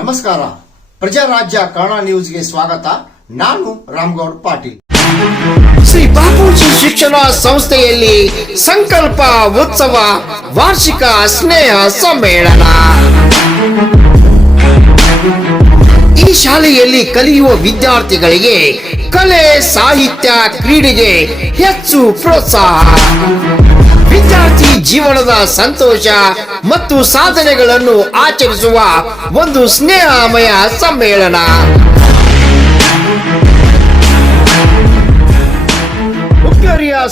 ನಮಸ್ಕಾರ. ಪ್ರಜಾರಾಜ್ಯ ಕನ್ನಡ ನ್ಯೂಸ್ಗೆ ಸ್ವಾಗತ. ನಾನು ರಾಮ್ಗೌಡ್ ಪಾಟೀಲ್. ಶ್ರೀ ಬಾಪೂಜಿ ಶಿಕ್ಷಣ ಸಂಸ್ಥೆಯಲ್ಲಿ ಸಂಕಲ್ಪ ಉತ್ಸವ ವಾರ್ಷಿಕ ಸ್ನೇಹ ಸಮ್ಮೇಳನ. ಈ ಶಾಲೆಯಲ್ಲಿ ಕಲಿಯುವ ವಿದ್ಯಾರ್ಥಿಗಳಿಗೆ ಕಲೆ, ಸಾಹಿತ್ಯ, ಕ್ರೀಡೆಗೆ ಹೆಚ್ಚು ಪ್ರೋತ್ಸಾಹ. ವಿದ್ಯಾರ್ಥಿ ಜೀವನದ ಸಂತೋಷ ಮತ್ತು ಸಾಧನೆಗಳನ್ನು ಆಚರಿಸುವ ಒಂದು ಸ್ನೇಹಮಯ ಸಮ್ಮೇಳನ.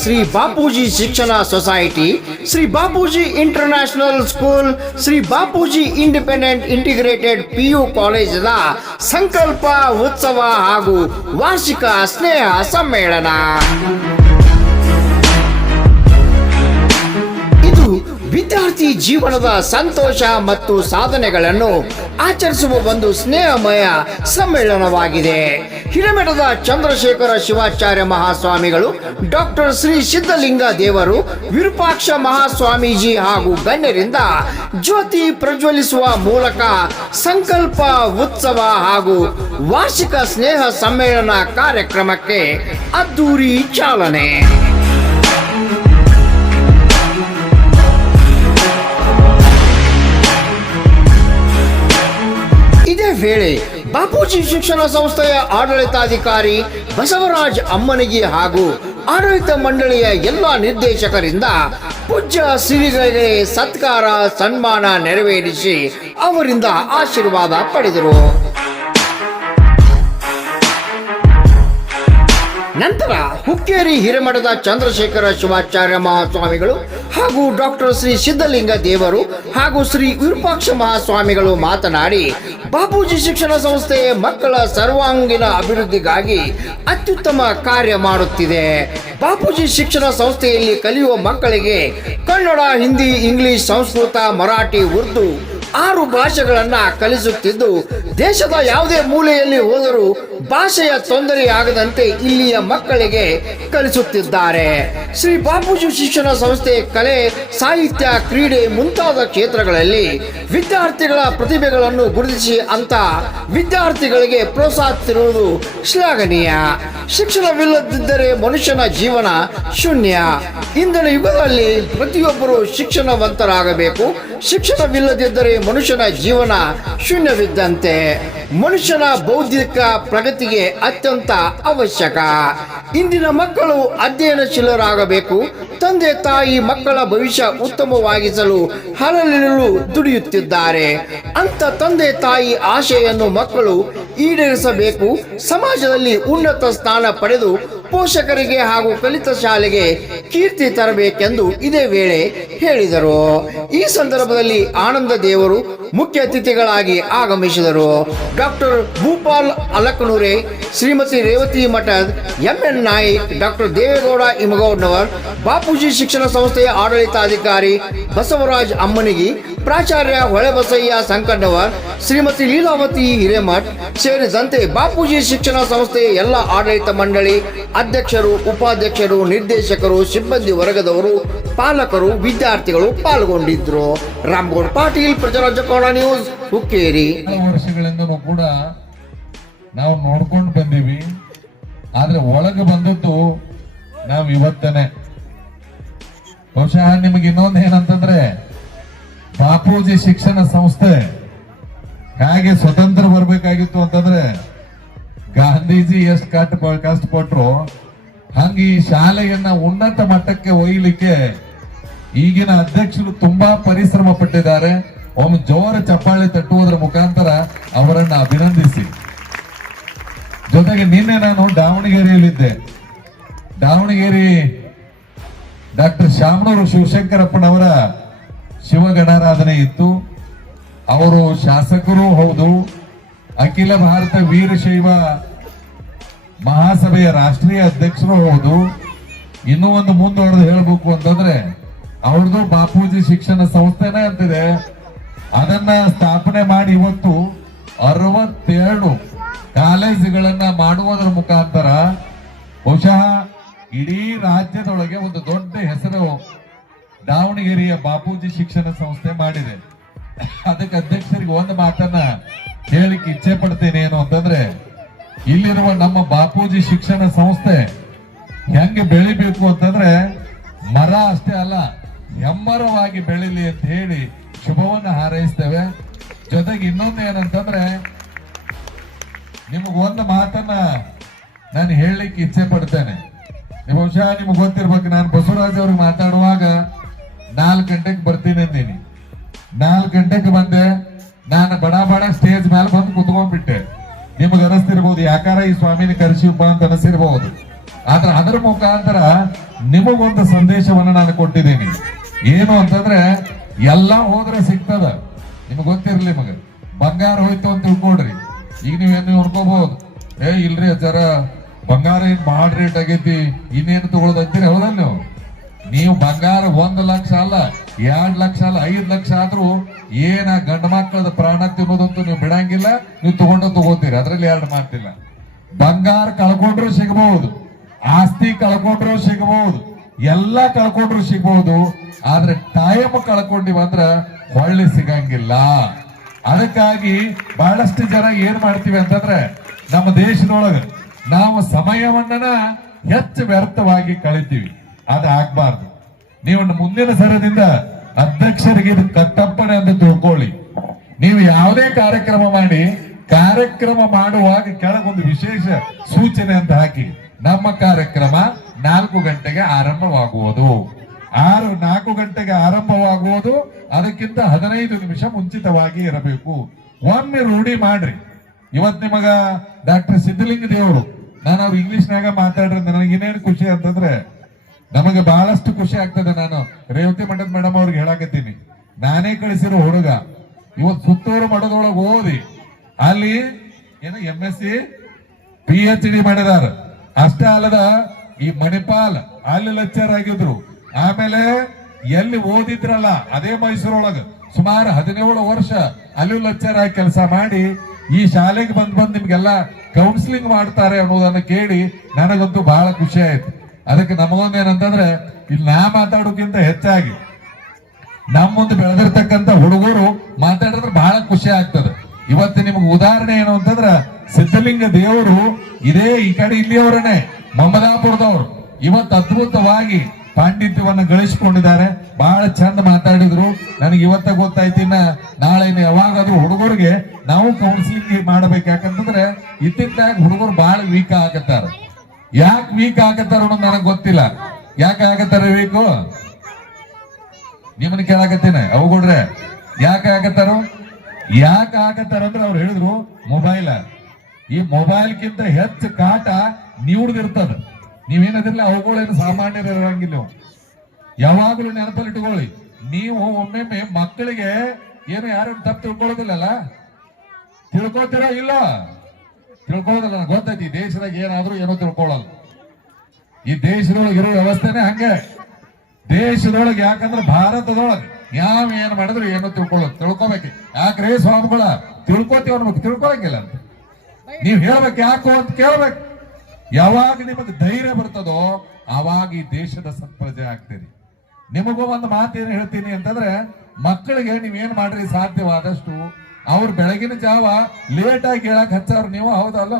ಶ್ರೀ ಬಾಪೂಜಿ ಶಿಕ್ಷಣ society Shri Bapuji international school, Shri Bapuji independent integrated P U ಕಾಲೇಜಿನ ಸಂಕಲ್ಪ ಉತ್ಸವ ಹಾಗೂ ವಾರ್ಷಿಕ ಸ್ನೇಹ ಸಮ್ಮೇಳನ. ಜೀವನದ ಸಂತೋಷ ಮತ್ತು ಸಾಧನೆಗಳನ್ನು ಆಚರಿಸುವ ಒಂದು ಸ್ನೇಹಮಯ ಸಮ್ಮೇಳನವಾಗಿದೆ. ಹಿರೇಮಠದ ಚಂದ್ರಶೇಖರ ಶಿವಾಚಾರ್ಯ ಮಹಾಸ್ವಾಮಿಗಳು ಡಾಕ್ಟರ್ ಶ್ರೀ ಸಿದ್ಧಲಿಂಗ ದೇವರು ವಿರೂಪಾಕ್ಷ ಮಹಾಸ್ವಾಮೀಜಿ ಹಾಗೂ ಗಣ್ಯರಿಂದ ಜ್ಯೋತಿ ಪ್ರಜ್ವಲಿಸುವ ಮೂಲಕ ಸಂಕಲ್ಪ, ಉತ್ಸವ ಹಾಗೂ ವಾರ್ಷಿಕ ಸ್ನೇಹ ಸಮ್ಮೇಳನ ಕಾರ್ಯಕ್ರಮಕ್ಕೆ ಅದ್ದೂರಿ ಚಾಲನೆ. ವೇಳೆ ಬಾಪೂಜಿ ಶಿಕ್ಷಣ ಸಂಸ್ಥೆಯ ಆಡಳಿತಾಧಿಕಾರಿ ಬಸವರಾಜ್ ಅಮ್ಮನಿಗೆ ಹಾಗೂ ಆಡಳಿತ ಮಂಡಳಿಯ ಎಲ್ಲ ನಿರ್ದೇಶಕರಿಂದ ಪೂಜ್ಯ ಶ್ರೀಗಳಿಗೆ ಸತ್ಕಾರ, ಸನ್ಮಾನ ನೆರವೇರಿಸಿ ಅವರಿಂದ ಆಶೀರ್ವಾದ ಪಡೆದರು. ನಂತರ ಹುಕ್ಕೇರಿ ಹಿರೇಮಠದ ಚಂದ್ರಶೇಖರ ಶಿವಾಚಾರ್ಯ ಮಹಾಸ್ವಾಮಿಗಳು ಹಾಗೂ ಡಾಕ್ಟರ್ ಶ್ರೀ ಸಿದ್ಧಲಿಂಗ ದೇವರು ಹಾಗೂ ಶ್ರೀ ವಿರೂಪಾಕ್ಷ ಮಹಾಸ್ವಾಮಿಗಳು ಮಾತನಾಡಿ, ಬಾಪೂಜಿ ಶಿಕ್ಷಣ ಸಂಸ್ಥೆ ಮಕ್ಕಳ ಸರ್ವಾಂಗೀಣ ಅಭಿವೃದ್ಧಿಗಾಗಿ ಅತ್ಯುತ್ತಮ ಕಾರ್ಯ ಮಾಡುತ್ತಿದೆ. ಬಾಪೂಜಿ ಶಿಕ್ಷಣ ಸಂಸ್ಥೆಯಲ್ಲಿ ಕಲಿಯುವ ಮಕ್ಕಳಿಗೆ ಕನ್ನಡ, ಹಿಂದಿ, ಇಂಗ್ಲಿಷ್, ಸಂಸ್ಕೃತ, ಮರಾಠಿ, ಉರ್ದು ಆರು ಭಾಷೆಗಳನ್ನು ಕಲಿಸುತ್ತಿದ್ದು, ದೇಶದ ಯಾವುದೇ ಮೂಲೆಯಲ್ಲಿ ಹೋದರೂ ಭಾಷೆಯ ತೊಂದರೆಯಾಗದಂತೆ ಇಲ್ಲಿಯ ಮಕ್ಕಳಿಗೆ ಕಲಿಸುತ್ತಿದ್ದಾರೆ. ಶ್ರೀ ಬಾಪೂಜಿ ಶಿಕ್ಷಣ ಸಂಸ್ಥೆ ಕಲೆ, ಸಾಹಿತ್ಯ, ಕ್ರೀಡೆ ಮುಂತಾದ ಕ್ಷೇತ್ರಗಳಲ್ಲಿ ವಿದ್ಯಾರ್ಥಿಗಳ ಪ್ರತಿಭೆಗಳನ್ನು ಗುರುತಿಸಿ ಅಂತ ವಿದ್ಯಾರ್ಥಿಗಳಿಗೆ ಪ್ರೋತ್ಸಾಹಿಸಿರುವುದು ಶ್ಲಾಘನೀಯ. ಶಿಕ್ಷಣವಿಲ್ಲದಿದ್ದರೆ ಮನುಷ್ಯನ ಜೀವನ ಶೂನ್ಯ. ಇಂದಿನ ಯುಗದಲ್ಲಿ ಪ್ರತಿಯೊಬ್ಬರು ಶಿಕ್ಷಣವಂತರಾಗಬೇಕು. ಶಿಕ್ಷಣವಿಲ್ಲದಿದ್ದರೆ ಮನುಷ್ಯನ ಜೀವನ ಶೂನ್ಯವಿದ್ದಂತೆ. ಮನುಷ್ಯನ ಬೌದ್ಧಿಕ ಪ್ರಗತಿಗೆ ಅತ್ಯಂತ ಅವಶ್ಯಕ. ಇಂದಿನ ಮಕ್ಕಳು ಅಧ್ಯಯನಶೀಲರಾಗಬೇಕು ತಂದೆ ತಾಯಿ ಮಕ್ಕಳ ಭವಿಷ್ಯ ಉತ್ತಮವಾಗಿಸಲು ಹಲಲಿರಲು ದುಡಿಯುತ್ತಿದ್ದಾರೆ. ಅಂತ ತಂದೆ ತಾಯಿ ಆಶೆಯನ್ನು ಮಕ್ಕಳು ಈಡೇರಿಸಬೇಕು. ಸಮಾಜದಲ್ಲಿ ಉನ್ನತ ಸ್ಥಾನ ಪಡೆದು ಪೋಷಕರಿಗೆ ಹಾಗೂ ಕಲಿತ ಶಾಲೆಗೆ ಕೀರ್ತಿ ತರಬೇಕೆಂದು ಇದೇ ವೇಳೆ ಹೇಳಿದರು. ಈ ಸಂದರ್ಭದಲ್ಲಿ ಆನಂದ ದೇವರು ಮುಖ್ಯ ಅತಿಥಿಗಳಾಗಿ ಆಗಮಿಸಿದರು. Doctor Bhupal Alakanure, Shrimati Revathi Mathad M N Naik, doctor Devegowda Imagoudnavar Bapuji ಶಿಕ್ಷಣ ಸಂಸ್ಥೆಯ ಆಡಳಿತಾಧಿಕಾರಿ ಬಸವರಾಜ್ ಅಮ್ಮನಿಗಿ, ಪ್ರಾಚಾರ್ಯ ಹೊಳೆಬಸಯ್ಯ ಸಂಕಣ್ಣವರ್ ಶ್ರೀಮತಿ ಲೀಲಾವತಿ ಹಿರೇಮಠ್ ಸೇರಿದಂತೆ ಬಾಪೂಜಿ ಶಿಕ್ಷಣ ಸಂಸ್ಥೆಯ ಎಲ್ಲ ಆಡಳಿತ ಮಂಡಳಿ ಅಧ್ಯಕ್ಷರು, ಉಪಾಧ್ಯಕ್ಷರು, ನಿರ್ದೇಶಕರು, ಸಿಬ್ಬಂದಿ ವರ್ಗದವರು, ಪಾಲಕರು, ವಿದ್ಯಾರ್ಥಿಗಳು ಪಾಲ್ಗೊಂಡಿದ್ರು. ರಾಮಗೌಡ ಪಾಟೀಲ್, ಪ್ರಜಾರಾಜ್ಯ ಕನ್ನಡ ನ್ಯೂಸ್, ಹುಕ್ಕೇರಿ. ಕೂಡ ನಾವು ನೋಡ್ಕೊಂಡು ಬಂದೀವಿ. ಆದ್ರೆ ಒಳಗೆ ಬಂದದ್ದು ನಾವು ಇವತ್ತನೇ ಬಹುಶಃ ನಿಮಗೆ ಇನ್ನೊಂದು ಏನಂತಂದ್ರೆ ಬಾಪೂಜಿ ಶಿಕ್ಷಣ ಸಂಸ್ಥೆ ಹೇಗೆ ಸ್ವತಂತ್ರ ಬರಬೇಕಾಗಿತ್ತು ಅಂತಂದ್ರೆ ಗಾಂಧೀಜಿ ಎಷ್ಟು ಕಷ್ಟ ಕಷ್ಟಪಟ್ರು ಹಂಗ ಈ ಶಾಲೆಯನ್ನ ಉನ್ನತ ಮಟ್ಟಕ್ಕೆ ಒಯ್ಯಲಿಕ್ಕೆ ಈಗಿನ ಅಧ್ಯಕ್ಷರು ತುಂಬಾ ಪರಿಶ್ರಮ ಪಟ್ಟಿದ್ದಾರೆ. ಒಮ್ಮೆ ಜೋರ ಚಪ್ಪಾಳೆ ತಟ್ಟುವುದರ ಮುಖಾಂತರ ಅವರನ್ನ ಅಭಿನಂದಿಸಿ. ಜೊತೆಗೆ ನಿನ್ನೆ ನಾನು ದಾವಣಗೆರೆಯಲ್ಲಿದ್ದೆ. ದಾವಣಗೆರೆ ಡಾಕ್ಟರ್ ಶಾಮನೂರು ಶಿವಶಂಕರಪ್ಪನವರ ಶಿವಗಣಾರಾಧನೆ ಇತ್ತು. ಅವರು ಶಾಸಕರೂ ಹೌದು. ಅಖಿಲ ಭಾರತ ವೀರಶೈವ ಮಹಾಸಭೆಯ ರಾಷ್ಟ್ರೀಯ ಅಧ್ಯಕ್ಷರು ಹೌದು. ಇನ್ನೂ ಒಂದು ಮುಂದುವರೆದು ಹೇಳಬೇಕು ಅಂತಂದ್ರೆ, ಅವ್ರದ್ದು ಬಾಪೂಜಿ ಶಿಕ್ಷಣ ಸಂಸ್ಥೆನೇ ಅಂತಿದೆ. ಅದನ್ನ ಸ್ಥಾಪನೆ ಮಾಡಿ ಇವತ್ತು ಅರವತ್ತೆರಡು ಕಾಲೇಜುಗಳನ್ನ ಮಾಡುವುದರ ಮುಖಾಂತರ ಬಹುಶಃ ಇಡೀ ರಾಜ್ಯದೊಳಗೆ ಒಂದು ದೊಡ್ಡ ಹೆಸರು ದಾವಣಗೆರೆಯ ಬಾಪೂಜಿ ಶಿಕ್ಷಣ ಸಂಸ್ಥೆ ಮಾಡಿದೆ. ಅದಕ್ಕೆ ಅಧ್ಯಕ್ಷರಿಗೆ ಒಂದು ಮಾತನ್ನ ಹೇಳಿಕ್ಕೆ ಇಚ್ಛೆ ಪಡ್ತೇನೆ ಏನು ಅಂತಂದ್ರೆ, ಇಲ್ಲಿರುವ ನಮ್ಮ ಬಾಪೂಜಿ ಶಿಕ್ಷಣ ಸಂಸ್ಥೆ ಹೆಂಗೆ ಬೆಳಿಬೇಕು ಅಂತಂದ್ರೆ, ಮರ ಅಷ್ಟೇ ಅಲ್ಲ, ಹೆಮ್ಮರವಾಗಿ ಬೆಳಿಲಿ ಅಂತ ಹೇಳಿ ಶುಭವನ್ನು ಹಾರೈಸ್ತೇವೆ. ಜೊತೆಗೆ ಇನ್ನೊಂದು ಏನಂತಂದ್ರೆ, ನಿಮಗೊಂದು ಮಾತನ್ನ ನಾನು ಹೇಳಲಿಕ್ಕೆ ಇಚ್ಛೆ ಪಡ್ತೇನೆ. ಬಹುಶಃ ನಿಮ್ಗೆ ಗೊತ್ತಿರ್ಬೇಕು. ನಾನು ಬಸವರಾಜ್ ಅವ್ರಿಗೆ ಮಾತಾಡುವಾಗ ನಾಲ್ಕು ಗಂಟೆಗೆ ಬರ್ತೀನಿ ಅಂದೀನಿ. ನಾಲ್ಕು ಗಂಟೆಗೆ ಬಂದೆ. ನಾನು ಬಡ ಬಡ ಸ್ಟೇಜ್ ಮೇಲೆ ಬಂದು ಕುತ್ಕೊಂಡ್ಬಿಟ್ಟೆ. ನಿಮ್ಗೆ ಅನಿಸ್ತಿರ್ಬೋದು ಯಾಕಾರ ಈ ಸ್ವಾಮಿನ ಕರೆಸಿಪ್ಪ ಅಂತ ಅನಿಸಿರ್ಬಹುದು ಆದ್ರೆ ಅದರ ಮುಖಾಂತರ ನಿಮಗೊಂದು ಸಂದೇಶವನ್ನ ನಾನು ಕೊಟ್ಟಿದ್ದೀನಿ. ಏನು ಅಂತಂದ್ರೆ, ಎಲ್ಲ ಹೋದ್ರೆ ಸಿಗ್ತದ. ನಿಮ್ಗೆ ಗೊತ್ತಿರ್ಲಿ ನಿಮಗೆ. ಬಂಗಾರ ಹೋಯ್ತು ಅಂತ ತಿಳ್ಕೊಡ್ರಿ ಈಗ ನೀವೇನು ಅನ್ಕೋಬಹುದು ಏ, ಇಲ್ರಿ ಜರ ಬಂಗಾರ ಏನ್ ಬಾಳ ರೇಟ್ ಆಗೈತಿ? ಇನ್ನೇನು ತಗೊಳ್ಳೋದು ಅಂತೀರಿ? ಹೌದಲ್ಲ ನೀವು ನೀವು ಬಂಗಾರ ಒಂದ್ ಲಕ್ಷ ಅಲ್ಲ, ಎರಡ್ ಲಕ್ಷ ಅಲ್ಲ, ಐದ್ ಲಕ್ಷ ಆದ್ರೂ ಏನ ಗಂಡ ಮಕ್ಕಳದ ಪ್ರಾಣ ತಿನ್ನೋದಂತೂ ನೀವು ಬಿಡಂಗಿಲ್ಲ, ನೀವು ತಗೊಂಡು ತಗೋತೀರಿ. ಅದ್ರಲ್ಲಿ ಎರಡು ಮಾತಿಲ್ಲ. ಬಂಗಾರ ಕಳ್ಕೊಂಡ್ರು ಸಿಗಬಹುದು ಆಸ್ತಿ ಕಳ್ಕೊಂಡ್ರು ಸಿಗಬಹುದು ಎಲ್ಲ ಕಳ್ಕೊಂಡ್ರು ಸಿಗಬಹುದು ಆದ್ರೆ ಟೈಮ್ ಕಳ್ಕೊಂಡಿವ ಅಂದ್ರ ಹೊಳ್ಳಿ ಸಿಗಂಗಿಲ್ಲ. ಅದಕ್ಕಾಗಿ ಬಹಳಷ್ಟು ಜನ ಏನ್ ಮಾಡ್ತೀವಿ ಅಂತಂದ್ರೆ, ನಮ್ಮ ದೇಶದೊಳಗ ನಾವು ಸಮಯವನ್ನ ಹೆಚ್ಚು ವ್ಯರ್ಥವಾಗಿ ಕಳಿತೀವಿ. ಅದು ಆಗ್ಬಾರ್ದು. ನೀವು ಮುಂದಿನ ಸರದಿಂದ ಅಧ್ಯಕ್ಷರಿಗೆ ಇದು ಕಟ್ಟಪ್ಪಣೆ ಅಂತ ತಿಳ್ಕೊಳ್ಳಿ. ನೀವು ಯಾವುದೇ ಕಾರ್ಯಕ್ರಮ ಮಾಡಿ, ಕಾರ್ಯಕ್ರಮ ಮಾಡುವಾಗ ಕೆಳಗೊಂದು ವಿಶೇಷ ಸೂಚನೆ ಅಂತ ಹಾಕಿ, ನಮ್ಮ ಕಾರ್ಯಕ್ರಮ ನಾಲ್ಕು ಗಂಟೆಗೆ ಆರಂಭವಾಗುವುದು. ಆರು, ನಾಲ್ಕು ಗಂಟೆಗೆ ಆರಂಭವಾಗುವುದು. ಅದಕ್ಕಿಂತ ಹದಿನೈದು ನಿಮಿಷ ಮುಂಚಿತವಾಗಿ ಇರಬೇಕು. ಒಮ್ಮೆ ರೂಢಿ ಮಾಡ್ರಿ. ಇವತ್ ನಿಮಗ ಡಾಕ್ಟರ್ ಸಿದ್ದಲಿಂಗ ದೇವರು ನಾನು ಅವ್ರು ಇಂಗ್ಲಿಷ್ನಾಗ ಮಾತಾಡ್ರಿ ನನಗೆ ಇನ್ನೇನು ಖುಷಿ ಅಂತಂದ್ರೆ ನಮಗೆ ಬಹಳಷ್ಟು ಖುಷಿ ಆಗ್ತದೆ ನಾನು. ರೇವತಿ ಮಠದ ಮೇಡಮ್ ಅವ್ರಿಗೆ ಹೇಳಕತ್ತೀನಿ. ನಾನೇ ಕಳಿಸಿರೋ ಹುಡುಗ ಇವತ್ತು ಸುತ್ತೂರು ಮಠದೊಳಗೆ ಓದಿ, ಅಲ್ಲಿ ಏನು M S C P H D ಮಾಡಿದಾರ. ಅಷ್ಟೇ ಅಲ್ಲದ ಈ ಮಣಿಪಾಲ್ ಅಲ್ಲಿ ಲೆಕ್ಚರ್ ಆಗಿದ್ರು. ಆಮೇಲೆ ಎಲ್ಲಿ ಓದಿದ್ರಲ್ಲ, ಅದೇ ಮೈಸೂರೊಳಗ. ಸುಮಾರು ಹದಿನೇಳು ವರ್ಷ ಅಲ್ಲಿ ಲೆಕ್ಚರ್ ಆಗಿ ಕೆಲಸ ಮಾಡಿ, ಈ ಶಾಲೆಗೆ ಬಂದ್ ಬಂದ್ ನಿಮ್ಗೆಲ್ಲ ಕೌನ್ಸಿಲಿಂಗ್ ಮಾಡ್ತಾರೆ ಅನ್ನೋದನ್ನ ಕೇಳಿ ನನಗಂತೂ ಬಹಳ ಖುಷಿ ಆಯ್ತು. ಅದಕ್ಕೆ ನಮಗೊಂದು ಏನಂತಂದ್ರೆ, ಇಲ್ಲಿ ನಾ ಮಾತಾಡೋಕ್ಕಿಂತ ಹೆಚ್ಚಾಗಿ ನಮ್ಮ ಮುಂದೆ ಬೆಳೆದಿರ್ತಕ್ಕಂಥ ಹುಡುಗರು ಮಾತಾಡಿದ್ರೆ ಬಹಳ ಖುಷಿ ಆಗ್ತದೆ. ಇವತ್ತು ನಿಮ್ಗೆ ಉದಾಹರಣೆ ಏನು ಅಂತಂದ್ರ, ಸಿದ್ಧಲಿಂಗ ದೇವರು ಇದೇ ಈ ಕಡೆ ಇಲ್ಲಿಯವರನ್ನೇ, ಮಮದಾಪುರದವರು. ಇವತ್ತು ಅದ್ಭುತವಾಗಿ ಪಾಂಡಿತ್ಯವನ್ನ ಗಳಿಸಿಕೊಂಡಿದ್ದಾರೆ. ಬಹಳ ಚಂದ ಮಾತಾಡಿದ್ರು. ನನಗೆ ಇವತ್ತ ಗೊತ್ತಾಯ್ತು, ಇನ್ನ ನಾಳೆ ಯಾವಾಗಾದ್ರೂ ಹುಡುಗರಿಗೆ ನಾವು ಕೌನ್ಸಿಲಿಂಗ್ ಮಾಡ್ಬೇಕು. ಯಾಕಂತಂದ್ರೆ ಇತ್ತಿತ್ತಾಗ ಹುಡುಗರು ಬಹಳ ವೀಕ್ ಆಗತ್ತಾರ. ಯಾಕೆ ವೀಕ್ ಆಗತ್ತಾರ ಅನ್ನೋದು ನನಗೆ ಗೊತ್ತಿಲ್ಲ. ಯಾಕೆ ಆಗತ್ತಾರ ವೀಕು ನಿಮ್ಮನ್ನ ಕೇಳಾಕತ್ತೇನೆ. ಅವಗೋಡ್ರೆ ಯಾಕೆ ಆಗತ್ತಾರು? ಯಾಕೆ ಆಗತ್ತಾರ ಅಂದ್ರೆ ಅವ್ರು ಹೇಳಿದ್ರು, ಮೊಬೈಲ್, ಈ ಮೊಬೈಲ್ಗಿಂತ ಹೆಚ್ಚು ಕಾಟ ನೀವ್ರದಿರ್ತದ ನೀವೇನದಿರ್ಲಿ, ಅವುಗಳೇನು ಸಾಮಾನ್ಯರು ಇರಂಗಿಲ್ಲ ಯಾವಾಗಲೂ ನೆನಪಲ್ಲಿ ಇಟ್ಕೊಳ್ಳಿ ನೀವು ಒಮ್ಮೊಮ್ಮೆ ಮಕ್ಕಳಿಗೆ ಏನು ಯಾರು ತಪ್ಪು ತಿಳ್ಕೊಳ್ಳೋದಿಲ್ಲಲ್ಲ? ತಿಳ್ಕೊತೀರಾ ಇಲ್ಲ? ತಿಳ್ಕೊಳ್ಳೋದಿಲ್ಲ, ಗೊತ್ತೈತಿ, ದೇಶದಾಗ ಏನಾದ್ರೂ ಏನೋ ತಿಳ್ಕೊಳ್ಳಲ್ಲ. ಈ ದೇಶದೊಳಗೆ ಇರೋ ವ್ಯವಸ್ಥೆನೆ ಹಂಗೆ. ದೇಶದೊಳಗೆ ಯಾಕಂದ್ರೆ ಭಾರತದೊಳಗೆ ಯಾವ ಏನ್ ಮಾಡಿದ್ರು ಏನೋ ತಿಳ್ಕೊಳ್ಳೋದು ತಿಳ್ಕೊಬೇಕು. ಯಾಕ್ರೇ ಸ್ವಾಮಿಗಳ? ತಿಳ್ಕೊತೀವಿ ಅನ್ಬೇಕು ತಿಳ್ಕೊಳಂಗಿಲ್ಲ ಅಂತ. ನೀವ್ ಹೇಳ್ಬೇಕು ಯಾಕೋ ಅಂತ ಕೇಳ್ಬೇಕು. ಯಾವಾಗ ನಿಮಗೆ ಧೈರ್ಯ ಬರ್ತದೋ ಆವಾಗ ಈ ದೇಶದ ಸತ್ಪ್ರಜೆ ಆಗ್ತೀರಿ. ನಿಮಗೂ ಒಂದು ಮಾತೇನು ಹೇಳ್ತೀನಿ ಅಂತಂದ್ರೆ, ಮಕ್ಕಳಿಗೆ ನೀವೇನ್ ಮಾಡ್ರಿ ಸಾಧ್ಯವಾದಷ್ಟು ಅವ್ರು ಬೆಳಗಿನ ಜಾವ ಲೇಟ್ ಆಗಿ ಹೇಳಕ್ ಹಚ್ಚಾರ ನೀವು, ಹೌದಲ್ಲ?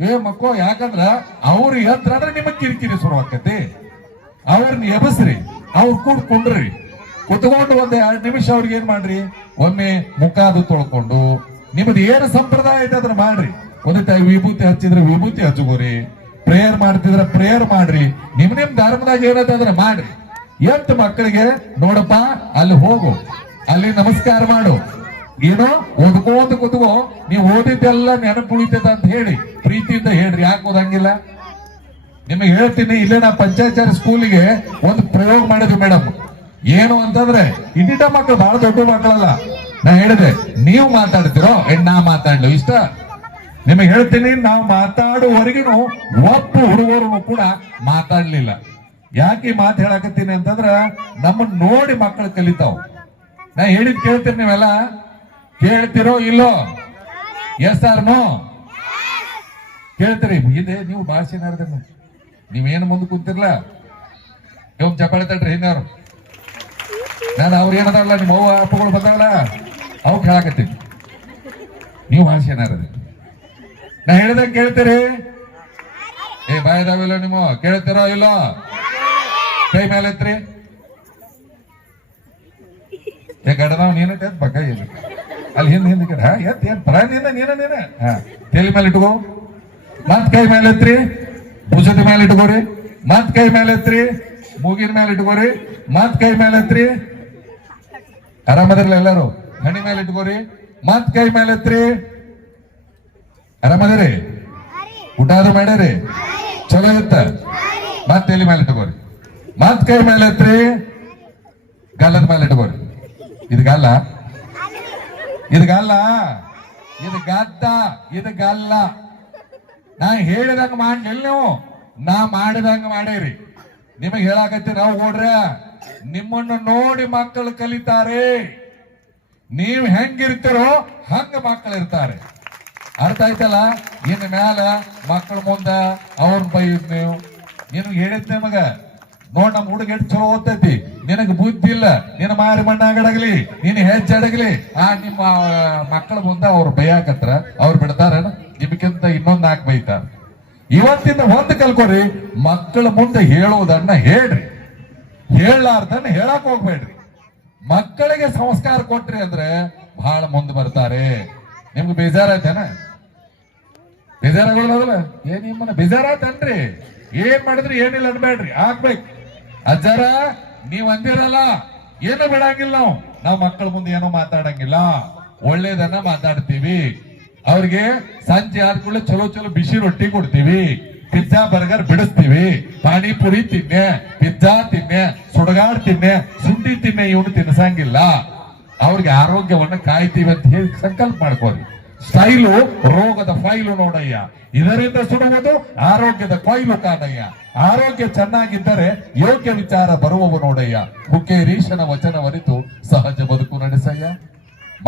ಏ ಮಕ್ಕೋ, ಯಾಕಂದ್ರ ಅವ್ರ ಎತ್ರ ಅಂದ್ರೆ ನಿಮಗ್ ಕಿರಿಕಿರಿ ಶುರು ಆಕತಿ ಅವ್ರನ್ನ ಎಬಸ್ರಿ, ಅವ್ರು ಕೂಡ್ಕೊಂಡ್ರಿ ಕುತ್ಕೊಂಡು ಒಂದ್ ಎರಡು ನಿಮಿಷ ಅವ್ರಿಗೆ ಏನ್ ಮಾಡ್ರಿ? ಒಮ್ಮೆ ಮುಖಾದು ತೊಳ್ಕೊಂಡು, ನಿಮ್ದು ಏನು ಸಂಪ್ರದಾಯ ಐತೆ ಅದನ್ನ ಮಾಡ್ರಿ. ಒಂದ್ ತಾಯಿ ವಿಭೂತಿ ಹಚ್ಚಿದ್ರೆ ವಿಭೂತಿ ಹಚ್ಕೋರಿ ಪ್ರೇಯರ್ ಮಾಡ್ತಿದ್ರೆ ಪ್ರೇಯರ್ ಮಾಡ್ರಿ. ನಿಮ್ ನಿಮ್ ಧರ್ಮದಾಗ ಏನಂತಂದ್ರೆ ಮಾಡ್ರಿ. ಎಷ್ಟು ಮಕ್ಕಳಿಗೆ ನೋಡಪ್ಪ, ಅಲ್ಲಿ ಹೋಗು. ಅಲ್ಲಿ ನಮಸ್ಕಾರ ಮಾಡು. ಏನೋ ಓದ್ಕೋತ ಕೂತ್ಕೋ. ನೀವು ಓದಿದ್ದೆಲ್ಲ ನೆನಪು ಉಳಿತದ ಅಂತ ಹೇಳಿ. ಪ್ರೀತಿಯಿಂದ ಹೇಳ್ರಿ, ಯಾಕೆ ಓದಂಗಿಲ್ಲ? ನಿಮಗೆ ಹೇಳ್ತೀನಿ, ಇಲ್ಲೇ ನಾ ಪಂಚಾಯಚಾರ ಸ್ಕೂಲಿಗೆ ಒಂದು ಪ್ರಯೋಗ ಮಾಡಿದ್ವಿ ಮೇಡಮ್. ಏನು ಅಂತಂದ್ರೆ ಇಂಡಿಟ ಮಕ್ಕಳು ಬಹಳ ದೊಡ್ಡ ಮಕ್ಕಳಲ್ಲ. ನಾ ಹೇಳಿದೆ, ನೀವು ಮಾತಾಡ್ತಿರೋ ನಾ ಮಾತಾಡ್ಲು, ಇಷ್ಟ? ನಿಮಗೆ ಹೇಳ್ತೀನಿ, ನಾವು ಮಾತಾಡುವವರೆಗೂ ಒಪ್ಪು ಹುಡುಗರು ಕೂಡ ಮಾತಾಡ್ಲಿಲ್ಲ. ಯಾಕೆ ಮಾತು ಹೇಳಕತ್ತೀನಿ ಅಂತಂದ್ರ, ನಮ್ಮನ್ನ ನೋಡಿ ಮಕ್ಕಳು ಕಲಿತಾವ್. ನಾ ಹೇಳಿದ್ ಕೇಳ್ತೀರಿ ನೀವೆಲ್ಲ? ಕೇಳ್ತಿರೋ ಇಲ್ಲೋ? ಎಸ್ ಆರ್ ನೋ ಕೇಳ್ತೀರಿ. ಇದೆ ನೀವು ಭಾಷೆ ನೀವೇನು ಮುಂದೆ ಕೂತಿರ್ಲ? ಇವ್ ಚಪ್ಪಾಳೆ ತಡ್ರಿ ಹಿಂದವ್ರು ನಾನು ಅವ್ರು ಏನದಲ್ಲ ನಿಮ್ಮ ಅವ್ವ ಅಪ್ಪಗಳು ಬಂದಾಗಲ್ಲ ಅವು ಹೇಳಾಕತ್ತೀನಿ. ನೀವು ಭಾಷೆ ನಾ ಹೇಳ್ದಂಗ ಕೇಳ್ತೀರಿ? ಏ, ಬಾಯದಾವಿಲ್ಲ ನಿಮ್ಮ ಕೇಳ್ತೀರೋ ಇಲ್ಲ? ಕೈ ಮೇಲೆ ಎತ್ರಿ. ಏ ಗಡದಾವ್ ನೀನ ಎತ್ ಬಗ್ಗ ಇಲ್ಲ ಅಲ್ಲಿ ಹಿಂದ್ ಹಿಂದ್ ಕಡೆ. ಹಾ ಎತ್ ಏನ್ ಪರ ನೀನ ನೀನ ನೀನ. ತಲೆ ಮೇಲೆ ಇಟ್ಕೋ. ಮತ್ ಕೈ ಮೇಲೆ ಎತ್ರಿ. ಭುಜದ ಮೇಲೆ ಇಟ್ಕೋರಿ. ಮತ್ ಕೈ ಮೇಲೆ ಎತ್ರಿ. ಮೂಗಿನ ಮೇಲೆ ಇಟ್ಕೋರಿ. ಮತ್ ಕೈ ಮೇಲೆ ಎತ್ರಿ. ಆರಾಮದಿರಲ್ಲ ಎಲ್ಲರೂ. ಹಣಿ ಮೇಲೆ ಇಟ್ಕೋರಿ. ಮತ್ ಕೈ ಮೇಲೆ ಎತ್ರಿ. ಆರಾಮದಿರಿ ಊಟ ಅದು ಮಾಡ್ಯಾರಿ ಚಲೋ ಇತ್ತ? ಮತ್ ಎಲ್ಲಿ ಮೇಲೆ ಇಟ್ಕೋರಿ ಮತ್ ಕೈ ಮೇಲೆ ಎತ್ರಿ? ಗಲ್ಲದ ಮೇಲೆ ಇಟ್ಕೋರಿ. ಇದು ಗಲ್ಲ? ಇದು ಗಲ್ಲ? ಇದು ಗದ್ದ? ಇದು ಗಲ್ಲ? ನಾ ಹೇಳಿದಂಗ ಮಾಡ್ಲಿಲ್ಲ ನೀವು. ನಾ ಮಾಡಿದಂಗ ಮಾಡೇರಿ. ನಿಮಗೆ ಹೇಳಾಕತ್ತಿ ನಾವು ಓಡ್ರ ನಿಮ್ಮನ್ನು ನೋಡಿ ಮಕ್ಕಳು ಕಲಿತಾರೆ. ನೀವು ಹೆಂಗಿರ್ತೀರೋ ಹಂಗ ಮಕ್ಕಳು ಇರ್ತಾರೆ ಅರ್ಥ ಆಯ್ತಲ್ಲ? ಇನ್ನು ಮ್ಯಾಲ ಮಕ್ಕಳ ಮುಂದ ಅವ್ರ ಬೈದ್ ನೀವು. ನೀನು ಹೇಳಿದ್ ನಿಮಗ ನೋಡ್ ನಮ್ಮ ಹುಡುಗ ಎಷ್ಟು ಚಲೋ ಓದ್ತೈತಿ. ನಿನಗೆ ಬುದ್ಧಿ ಇಲ್ಲ. ನಿನ್ನ ಮಾರಿ ಮಣ್ಣಾಗಡಗಲಿ ನಿನ್ನ ಹೆಜ್ಜೆ ಅಡಗಲಿ. ಆ ನಿಮ್ಮ ಮಕ್ಕಳ ಮುಂದೆ ಅವ್ರು ಬೈಯಾಕತ್ರ ಅವ್ರು ಬಿಡ್ತಾರ ನಿಮ್ಗಿಂತ ಇನ್ನೊಂದ್ ನಾಲ್ಕು ಬೈತಾರ ಇವತ್ತಿಂದ ಒಂದು ಕಲ್ಕೋರಿ. ಮಕ್ಕಳ ಮುಂದೆ ಹೇಳುವುದನ್ನ ಹೇಳ್ರಿ. ಹೇಳಲಾರ್ದನ್ನ ಹೇಳಕ್ ಹೋಗ್ಬೇಡ್ರಿ. ಮಕ್ಕಳಿಗೆ ಸಂಸ್ಕಾರ ಕೊಟ್ರಿ ಅಂದ್ರೆ ಬಹಳ ಮುಂದೆ ಬರ್ತಾರೆ. ನಿಮ್ಗೆ ಬೇಜಾರಾಯ್ತೇನ? ಬೇಜಾರಾಗೋದಲ್ಲ ಏನ್ ನಿಮ್ಮನ್ನ ಬೇಜಾರಾತನ್ರಿ ಏನ್ ಮಾಡಿದ್ರಿ, ಏನಿಲ್ಲ ಅನ್ಬೇಡ್ರಿ ಆಗ್ಬೇಕು. ಅಜ್ಜಾರ, ನೀವ್ ಅಂದಿರಲ್ಲ. ಏನು ಬಿಡಂಗಿಲ್ಲ ನಾವು. ನಾವ್ ಮಕ್ಕಳ ಮುಂದೆ ಏನೋ ಮಾತಾಡಂಗಿಲ್ಲ. ಒಳ್ಳೇದನ್ನ ಮಾತಾಡ್ತೀವಿ. ಅವ್ರಿಗೆ ಸಂಜೆ ಆದ್ಕೂಡ್ಲೆ ಚಲೋ ಚಲೋ ಬಿಸಿ ರೊಟ್ಟಿ ಕೊಡ್ತೀವಿ. ಪಿಜ್ಜಾ, ಬರ್ಗರ್ ಬಿಡಿಸ್ತೀವಿ. ಪಾನಿಪುರಿ ತಿನ್ನೆ, ಪಿಜ್ಜಾ ತಿನ್ನೆ, ಸುಡಗಾಡ್ ತಿನ್ನೆ ಸುಂಡಿ ತಿನ್ನೆ, ಇವನು ತಿನ್ಸಂಗಿಲ್ಲ. ಅವ್ರಿಗೆ ಆರೋಗ್ಯವನ್ನ ಕಾಯ್ತೀವಿ ಅಂತ ಹೇಳಿ ಸಂಕಲ್ಪ ಮಾಡ್ಕೋರಿ ಸ್ಟೈಲು ರೋಗದ ಫೈಲು ನೋಡಯ್ಯ. ಇದರಿಂದ ಸುಡುವುದು ಆರೋಗ್ಯದ ಕೊಯ್ಲು ಕಾಣಯ್ಯ. ಆರೋಗ್ಯ ಚೆನ್ನಾಗಿದ್ದರೆ ಯೋಗ್ಯ ವಿಚಾರ ಬರುವವು ನೋಡಯ್ಯ. ವಚನ ವರಿತು, ಸಹಜ ಬದುಕು ನಡೆಸಯ್ಯ.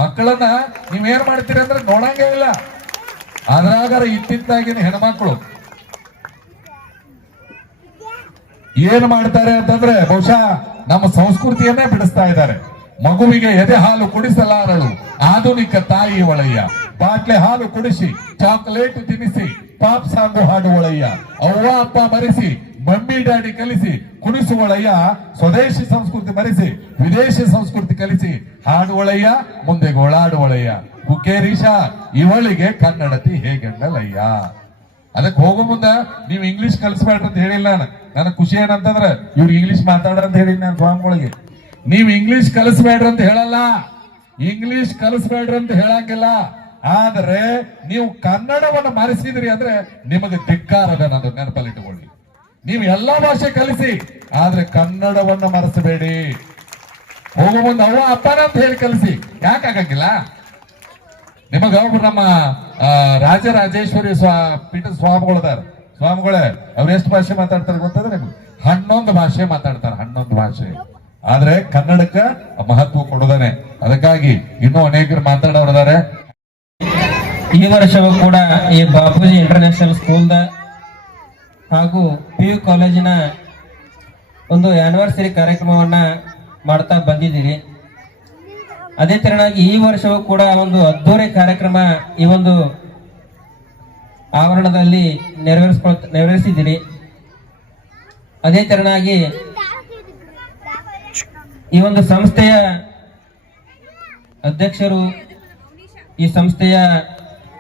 ಮಕ್ಕಳನ್ನ ನೀವೇನ್ ಮಾಡ್ತೀರಿ ಅಂದ್ರೆ ನೋಡಂಗೇ ಇಲ್ಲ. ಅದ್ರಾಗರ ಇತ್ತಿತ್ತಾಗಿನ ಹೆಣ್ಮಕ್ಳು. ಏನ್ ಮಾಡ್ತಾರೆ ಅಂತಂದ್ರೆ ಬಹುಶಃ ನಮ್ಮ ಸಂಸ್ಕೃತಿಯನ್ನೇ ಬಿಡಿಸ್ತಾ ಇದ್ದಾರೆ. ಮಗುವಿಗೆ ಎದೆ ಹಾಲು ಕುಡಿಸಲಾರಳು ಆಧುನಿಕ ತಾಯಿ ಒಳಯ್ಯ. ಬಾಟ್ಲೆ ಹಾಲು ಕುಡಿಸಿ, ಚಾಕ್ಲೇಟ್ ತಿನ್ನಿಸಿ ಪಾಪ್ ಸಾಂಗು ಹಾಡುವಳಯ್ಯ. ಅವ್ವ, ಅಪ್ಪ ಮರೆಸಿ, ಮಮ್ಮಿ, ಡ್ಯಾಡಿ ಕಲಿಸಿ, ಕುಣಿಸುವಳಯ್ಯ. ಸ್ವದೇಶಿ ಸಂಸ್ಕೃತಿ ಮರೆಸಿ, ವಿದೇಶಿ ಸಂಸ್ಕೃತಿ ಕಲಿಸಿ, ಹಾಡುವಳಯ್ಯ ಮುಂದೆ ಗೋಳಾಡುವಳಯ್ಯ ಕುಕ್ಕೇರೀಶ ಇವಳಿಗೆ ಕನ್ನಡತಿ ಹೇಗೆಂದಲಯ್ಯ ಅದಕ್ಕೆ ಹೋಗೋ ಮುಂದ, ನೀವು ಇಂಗ್ಲಿಷ್ ಕಲಿಸ್ಬೇಡ್ರಿ ಅಂತ ಹೇಳಿಲ್ಲ ನಾನು. ನನಗೆ ಖುಷಿ ಏನಂತಂದ್ರೆ, ಇವ್ರು ಇಂಗ್ಲಿಷ್ ಮಾತಾಡ್ರ ಅಂತ ಹೇಳಿ ನಾನು ಸ್ವಾಮಿಗಳಿಗೆ. ನೀವು ಇಂಗ್ಲಿಷ್ ಕಲಿಸ್ಬೇಡ್ರಿ ಅಂತ ಹೇಳಲ್ಲ. ಇಂಗ್ಲಿಷ್ ಕಲಿಸ್ಬೇಡ್ರಿ ಅಂತ ಹೇಳಂಗಿಲ್ಲ. ಆದ್ರೆ ನೀವು ಕನ್ನಡವನ್ನು ಮರೆಸಿದ್ರಿ ಅಂದ್ರೆ ನಿಮಗೆ ಧಿಕ್ಕಾರದ ನಾನು ನೆನಪಲ್ಲಿ ಇಟ್ಟುಕೊಳ್ಳಿ ನೀವು ಎಲ್ಲಾ ಭಾಷೆ ಕಲಿಸಿ, ಆದ್ರೆ ಕನ್ನಡವನ್ನು ಮರೆಸಬೇಡಿ. ಹೋಗೋ ಮುಂದೆ ಅವ್ವ, ಅಪ್ಪನ ಅಂತ ಹೇಳಿ ಕಲಿಸಿ. ಯಾಕೆ ನಿಮಗ ನಮ್ಮ ರಾಜರಾಜೇಶ್ವರಿ ಸ್ವಾ ಪೀಠ ಸ್ವಾಮಿಗಳದಾರ ಸ್ವಾಮಿಗಳೇ, ಅವ್ರು ಎಷ್ಟು ಭಾಷೆ ಮಾತಾಡ್ತಾರೆ ಗೊತ್ತದ ನಿಮ್ಗೆ? ಹನ್ನೊಂದು ಭಾಷೆ ಮಾತಾಡ್ತಾರೆ, ಹನ್ನೊಂದು ಭಾಷೆ. ಆದ್ರೆ ಕನ್ನಡಕ್ಕ ಮಹತ್ವ ಕೊಡೋದಾನೆ. ಅದಕ್ಕಾಗಿ ಇನ್ನೂ ಅನೇಕರು ಮಾತಾಡೋರಿದ್ದಾರೆ. ಈ ವರ್ಷವೂ ಕೂಡ ಈ ಬಾಪೂಜಿ ಇಂಟರ್ನ್ಯಾಷನಲ್ ಸ್ಕೂಲ್ದ ಹಾಗೂ ಪಿ ಯು ಕಾಲೇಜಿನ ಒಂದು ಆನಿವರ್ಸರಿ ಕಾರ್ಯಕ್ರಮವನ್ನ ಮಾಡ್ತಾ ಬಂದಿದ್ದೀರಿ. ಅದೇ ತೆರನಾಗಿ ಈ ವರ್ಷವೂ ಕೂಡ ಒಂದು ಅದ್ಧೂರಿ ಕಾರ್ಯಕ್ರಮ ಈ ಒಂದು ಆವರಣದಲ್ಲಿ ನೆರವೇರಿಸ್ಕೊಳ್, ನೆರವೇರಿಸಿದ್ದೀರಿ. ಅದೇ ತೆರನಾಗಿ ಈ ಒಂದು ಸಂಸ್ಥೆಯ ಅಧ್ಯಕ್ಷರು, ಈ ಸಂಸ್ಥೆಯ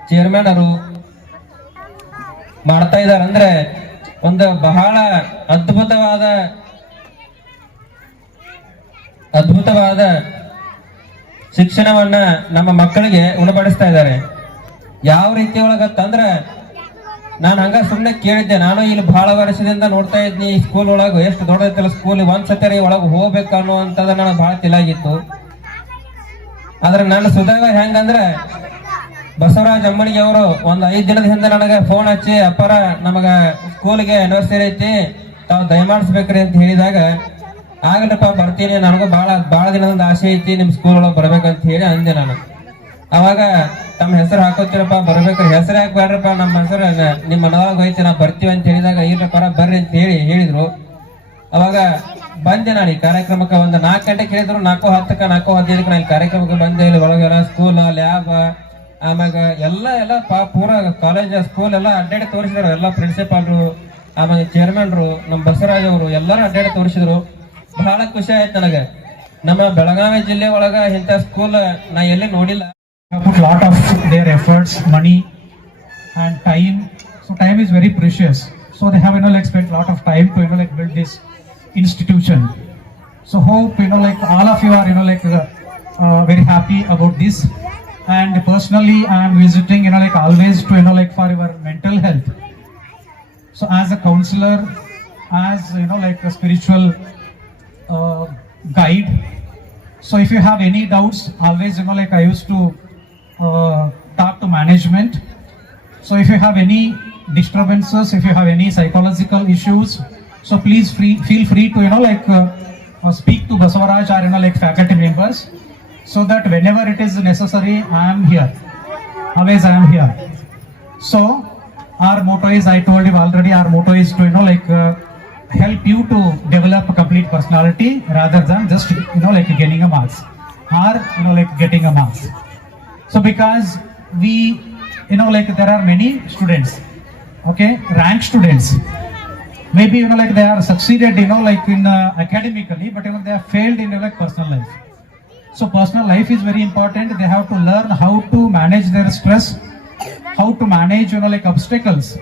ಚೇರ್ಮನ್ ಅವರು ಮಾಡ್ತಾ ಇದ್ದಾರೆ ಅಂದ್ರೆ ಒಂದು ಬಹಳ ಅದ್ಭುತವಾದ ಅದ್ಭುತವಾದ ಶಿಕ್ಷಣವನ್ನ ನಮ್ಮ ಮಕ್ಕಳಿಗೆ ಉಣಬಡಿಸ್ತಾ ಇದ್ದಾರೆ. ಯಾವ ರೀತಿ ಒಳಗತ್ತಂದ್ರ ನಾನು ಹಂಗ ಸುಮ್ಮನೆ ಕೇಳಿದ್ದೆ. ನಾನು ಇಲ್ಲಿ ಬಹಳ ವರ್ಷದಿಂದ ನೋಡ್ತಾ ಇದ್ನಿ, ಈ ಸ್ಕೂಲ್ ಒಳಗ ಎಷ್ಟು ದೊಡ್ಡದೈತಲ್ಲ ಸ್ಕೂಲ್ ಒಂದ್ ಸತಿ ಒಳಗೆ ಹೋಗ್ಬೇಕು ಅನ್ನುವಂಥದ್ದು ನನಗೆ ಬಹಳ ತಿಲಾಗಿತ್ತು ಆದ್ರೆ ನನ್ನ ಸುಧಾಗ ಹೆಂಗಂದ್ರೆ, ಬಸವರಾಜ್ ಅಮ್ಮನಿಗೆ ಅವರು ಒಂದು ಐದ್ ದಿನದ ಹಿಂದೆ ನನಗೆ ಫೋನ್ ಹಚ್ಚಿ, ಅಪ್ಪರ, ನಮಗೆ ಸ್ಕೂಲ್ಗೆ ಆನಿವರ್ಸರಿ ಐತಿ, ತಾವು ದಯಮಾಡಿಸ್ಬೇಕ್ರಿ ಅಂತ ಹೇಳಿದಾಗ, ಆಗಲಪ್ಪ, ಬರ್ತೀನಿ. ನನಗೂ ಬಹಳ ಬಹಳ ದಿನದಿಂದ ಆಸೆ ಐತಿ ನಿಮ್ಮ ಸ್ಕೂಲ್ ಒಳಗೆ ಬರ್ಬೇಕಂತ ಹೇಳಿ ಅಂದೆ ನಾನು. ಅವಾಗ ತಮ್ಮ ಹೆಸರು ಹಾಕೋತೀರಪ್ಪ ಬರ್ಬೇಕ್ರಿ ಹೆಸರು ಯಾಕೆ ಬೇಡ್ರಪ್ಪ ನಮ್ಮ ಹೆಸರು ನಿಮ್ಮ ಮನವಾಗ ಹೋಯ್ತು, ನಾ ಬರ್ತೀವಿ ಅಂತ ಹೇಳಿದಾಗ, ಇಲ್ರಿ ಪರ ಬರ್ರಿ ಅಂತ ಹೇಳಿ ಹೇಳಿದ್ರು. ಅವಾಗ ಬಂದೆ ನಾನು ಈ ಕಾರ್ಯಕ್ರಮಕ್ಕೆ ಒಂದು ನಾಲ್ಕು ಗಂಟೆ ಕೇಳಿದ್ರು ನಾಲ್ಕು ಹತ್ತಕ್ಕೆ, ನಾಲ್ಕು ಹದಿನೈದಕ್ಕೆ ನಾನು ಕಾರ್ಯಕ್ರಮಕ್ಕೆ ಬಂದೆ. ಇಲ್ಲಿ ಒಳಗೆಲ್ಲ ಸ್ಕೂಲ್ ಲ್ಯಾಬ್ ಆಮ್ಯಾಗ ಎಲ್ಲ ಎಲ್ಲ ಪೂರ ಕಾಲೇಜ್ ಸ್ಕೂಲ್ ಎಲ್ಲ ಅಡ್ಡಾಡಿ ತೋರಿಸಿದ್ರು. ಎಲ್ಲ ಪ್ರಿನ್ಸಿಪಾಲ್ರು ಆಮೇಲೆ ಚೇರ್ಮನ್ರು ನಮ್ಮ ಬಸವರಾಜ್ ಅವರು ಎಲ್ಲರೂ ಅಡ್ಡಾಡಿ ತೋರಿಸಿದ್ರು. ಬಹಳ ಖುಷಿ ಆಯ್ತು ನನಗೆ. ನಮ್ಮ ಬೆಳಗಾವಿ ಜಿಲ್ಲೆ ಒಳಗ ಇಂಥ ಸ್ಕೂಲ್ ನಾ ಎಲ್ಲಿ ನೋಡಿಲ್ಲ. Have put a lot of their efforts, money, and time. So time is very precious. So they have you know like spent a lot of time to you know like build this institution. So hope you know like all of you are you know like uh, uh, very happy about this. And personally, I am visiting you know like always to you know like for your mental health. So as a counselor, as you know like a spiritual uh, guide, so if you have any doubts, always you know like I used to uh, talk to management. So if you have any disturbances, if you have any psychological issues, so please free, feel free to you know like uh, uh, speak to Basavaraj or you know like faculty members, so that whenever it is necessary, I am here. Always I am here. So our motto is, I told you already, our motto is to you know like uh, help you to develop a complete personality rather than just you know like getting a marks or you know like getting a marks. So because we you know like there are many students, okay, rank students. Maybe you know like they are succeeded you know like in uh, academically, but you know they have failed in like personal life. So personal life is very important. They have to learn how to manage their stress, how to manage, you know, like obstacles